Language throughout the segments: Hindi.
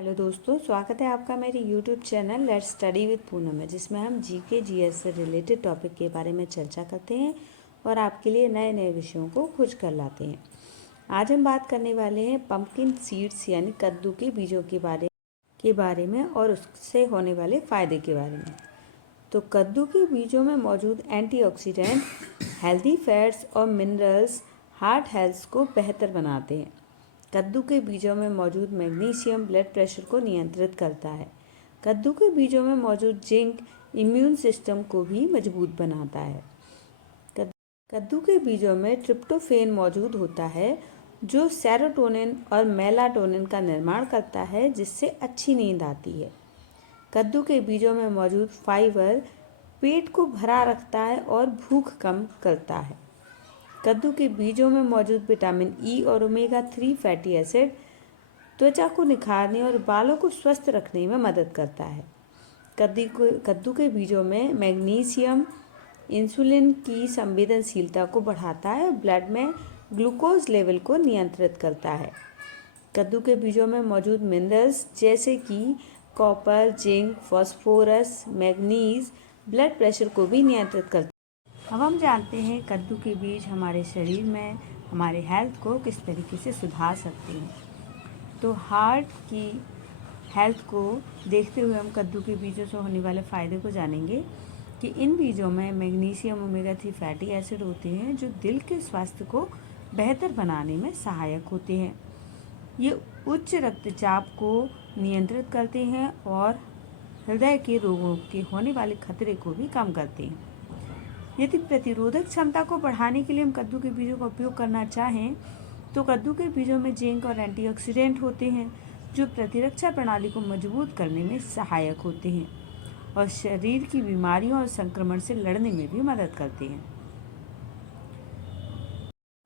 हेलो दोस्तों, स्वागत है आपका मेरे YouTube channel let's study with Poonam में, जिसमें हम जीके जीएस से रिलेटेड टॉपिक के बारे में चर्चा करते हैं और आपके लिए नए नए विषयों को खोज कर लाते हैं। आज हम बात करने वाले हैं पंपकिन सीड्स यानी कद्दू के बीजों के बारे में और उससे होने वाले फ़ायदे के बारे में। तो कद्दू के बीजों में मौजूद एंटीऑक्सीडेंट, हेल्दी फैट्स और मिनरल्स हार्ट हेल्थ को बेहतर बनाते हैं। कद्दू के बीजों में मौजूद मैग्नीशियम ब्लड प्रेशर को नियंत्रित करता है। कद्दू के बीजों में मौजूद जिंक इम्यून सिस्टम को भी मजबूत बनाता है। कद्दू के बीजों में ट्रिप्टोफेन मौजूद होता है, जो सेरोटोनिन और मेलाटोनिन का निर्माण करता है, जिससे अच्छी नींद आती है। कद्दू के बीजों में मौजूद फाइबर पेट को भरा रखता है और भूख कम करता है। कद्दू के बीजों में मौजूद विटामिन ई और ओमेगा 3 फैटी एसिड त्वचा को निखारने और बालों को स्वस्थ रखने में मदद करता है। कद्दू के बीजों में मैग्नीशियम इंसुलिन की संवेदनशीलता को बढ़ाता है और ब्लड में ग्लूकोज लेवल को नियंत्रित करता है। कद्दू के बीजों में मौजूद मिनरल्स जैसे कि copper, zinc, phosphorus, manganese blood pressure को भी नियंत्रित करता है। अब हम जानते हैं कद्दू के बीज हमारे शरीर में हमारे हेल्थ को किस तरीके से सुधार सकते हैं। तो हार्ट की हेल्थ को देखते हुए हम कद्दू के बीजों से होने वाले फ़ायदे को जानेंगे कि इन बीजों में मैग्नीशियम ओमेगा 3 फैटी एसिड होते हैं, जो दिल के स्वास्थ्य को बेहतर बनाने में सहायक होते हैं। ये उच्च रक्तचाप को नियंत्रित करते हैं और हृदय के रोगों के होने वाले खतरे को भी कम करते हैं। यदि प्रतिरोधक क्षमता को बढ़ाने के लिए हम कद्दू के बीजों का उपयोग करना चाहें, तो कद्दू के बीजों में जिंक और एंटीऑक्सीडेंट होते हैं, जो प्रतिरक्षा प्रणाली को मजबूत करने में सहायक होते हैं और शरीर की बीमारियों और संक्रमण से लड़ने में भी मदद करते हैं।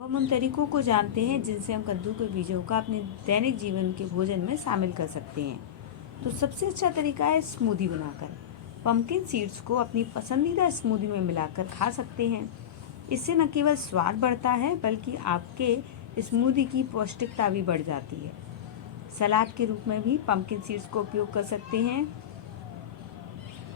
हम उन तरीकों को जानते हैं जिनसे हम कद्दू के बीजों का अपने दैनिक जीवन के भोजन में शामिल कर सकते हैं। तो सबसे अच्छा तरीका है स्मूदी बनाकर। पंपकिन सीड्स को अपनी पसंदीदा स्मूदी में मिलाकर खा सकते हैं। इससे न केवल स्वाद बढ़ता है, बल्कि आपके स्मूदी की पौष्टिकता भी बढ़ जाती है। सलाद के रूप में भी पंपकिन सीड्स को उपयोग कर सकते हैं।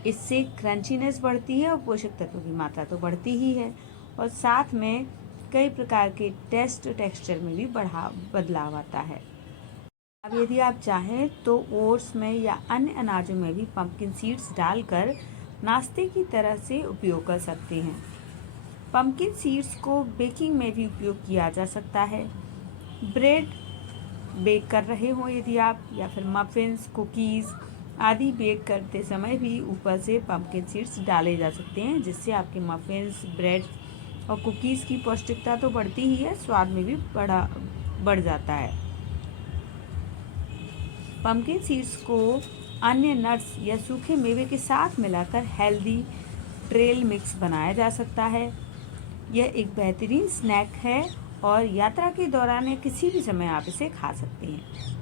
इससे क्रंचीनेस बढ़ती है और पोषक तत्वों की मात्रा तो बढ़ती ही है, और साथ में कई प्रकार के टेक्सचर में भी बदलाव आता है। अब यदि आप चाहें तो ओट्स में या अन्य अनाजों में भी पंपकिन सीड्स डालकर नाश्ते की तरह से उपयोग कर सकते हैं। पंपकिन सीड्स को बेकिंग में भी उपयोग किया जा सकता है। ब्रेड बेक कर रहे हों यदि आप, या फिर मफिन्स, कुकीज़ आदि बेक करते समय भी ऊपर से पंपकिन सीड्स डाले जा सकते हैं, जिससे आपके मफिन्स, ब्रेड और कुकीज़ की पौष्टिकता तो बढ़ती ही है, स्वाद में भी बढ़ जाता है। पंपकिन सीड्स को अन्य नट्स या सूखे मेवे के साथ मिलाकर हेल्दी ट्रेल मिक्स बनाया जा सकता है। यह एक बेहतरीन स्नैक है और यात्रा के दौरान या किसी भी समय आप इसे खा सकते हैं।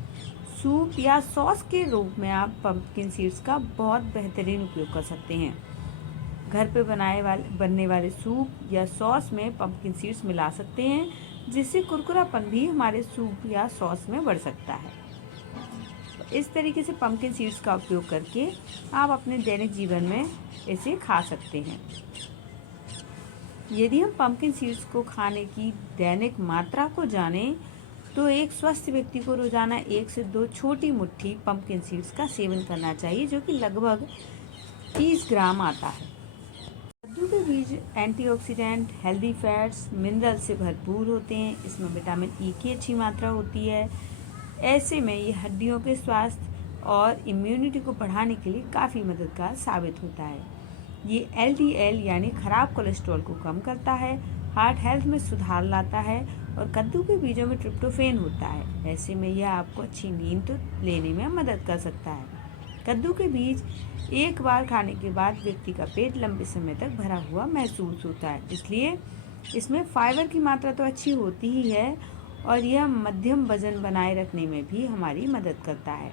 सूप या सॉस के रूप में आप पंपकिन सीड्स का बहुत बेहतरीन उपयोग कर सकते हैं। घर पे बनने वाले सूप या सॉस में पंपकिन सीड्स मिला सकते हैं, जिससे कुरकुरापन भी हमारे सूप या सॉस में बढ़ सकता है। इस तरीके से पंपकिन सीड्स का उपयोग करके आप अपने दैनिक जीवन में इसे खा सकते हैं। यदि हम पंपकिन सीड्स को खाने की दैनिक मात्रा को जानें, तो एक स्वस्थ व्यक्ति को रोजाना 1 से 2 छोटी मुट्ठी पंपकिन सीड्स का सेवन करना चाहिए, जो कि लगभग 30 ग्राम आता है। कद्दू के बीज एंटीऑक्सीडेंट, हेल्दी फैट्स, मिनरल से भरपूर होते हैं। इसमें विटामिन ई की अच्छी मात्रा होती है। ऐसे में ये हड्डियों के स्वास्थ्य और इम्यूनिटी को बढ़ाने के लिए काफ़ी मददगार साबित होता है। ये एलडीएल यानी खराब कोलेस्ट्रॉल को कम करता है, हार्ट हेल्थ में सुधार लाता है और कद्दू के बीजों में ट्रिप्टोफेन होता है। ऐसे में यह आपको अच्छी नींद तो लेने में मदद कर सकता है। कद्दू के बीज एक बार खाने के बाद व्यक्ति का पेट लंबे समय तक भरा हुआ महसूस होता है, इसलिए इसमें फाइबर की मात्रा तो अच्छी होती ही है और यह मध्यम वजन बनाए रखने में भी हमारी मदद करता है।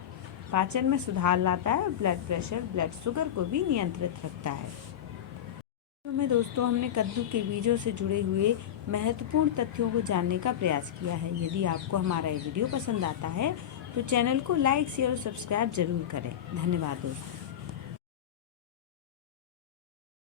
पाचन में सुधार लाता है, ब्लड प्रेशर, ब्लड शुगर को भी नियंत्रित रखता है। में दोस्तों, हमने कद्दू के बीजों से जुड़े हुए महत्वपूर्ण तथ्यों को जानने का प्रयास किया है। यदि आपको हमारा ये वीडियो पसंद आता है तो चैनल को लाइक शेयर और सब्सक्राइब ज़रूर करें। धन्यवाद दोस्तों।